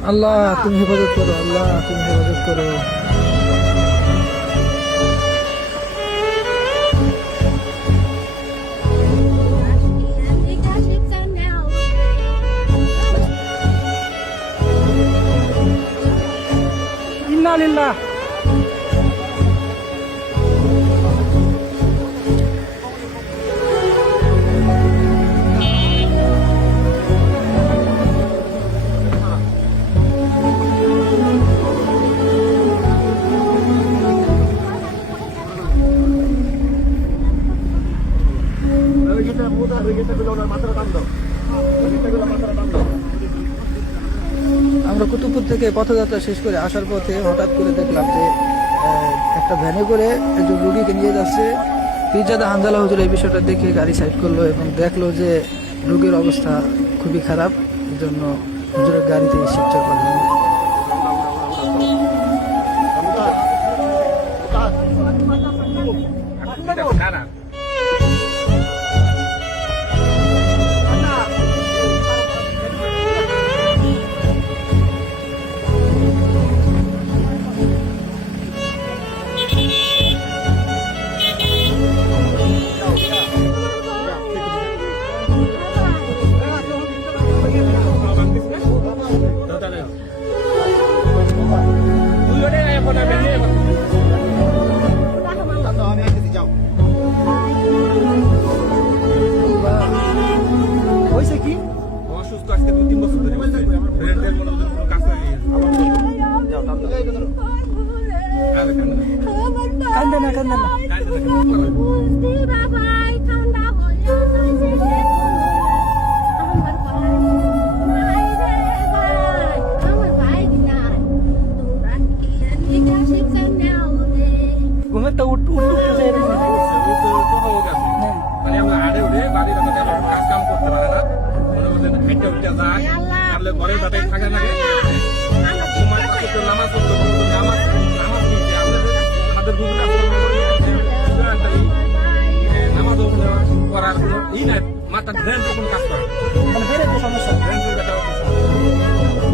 আল্লাহ তুমি হেফাজত করো, আল্লাহ তুমি হেফাজত করো। ইন্না লিল্লাহ। আমরা কুতুবপুর থেকে পথযাত্রা শেষ করে আসার পথে হঠাৎ করে দেখলাম যে একটা ভ্যানে করে একজন রুগীকে নিয়ে যাচ্ছে। পীরজাদা হানজালা হুজুর এই বিষয়টা দেখে গাড়ি সাইড করলো এবং দেখলো যে রোগীর অবস্থা খুবই খারাপ, এই জন্য হুজুরের গাড়িতে শিবচর করলেন। হয়েছে কি? অসুস্থ আজকে 2-3 বছর ধরে ব্রেনের মনে কোনো কাজ নাই। কান্দে না, কান্দে না। ঘুমের তো উঠতেছে এরকম। মানে আমরা আড়ে উঠে বাড়ির কাজ কাম করতে পারে না, মনে করছেন হেঁটে উঠে যায়, তাহলে ঘরে যাতে থাকে না, সময় পাশে তো নামাজ পড়তে বলতো, নামাজ নিতে আমাদের নামাজ করার কোনো ই নাই, মাথা ব্রেন কোনো কাজ করে মানে বেড়ে তো সমস্যা। ব্রেন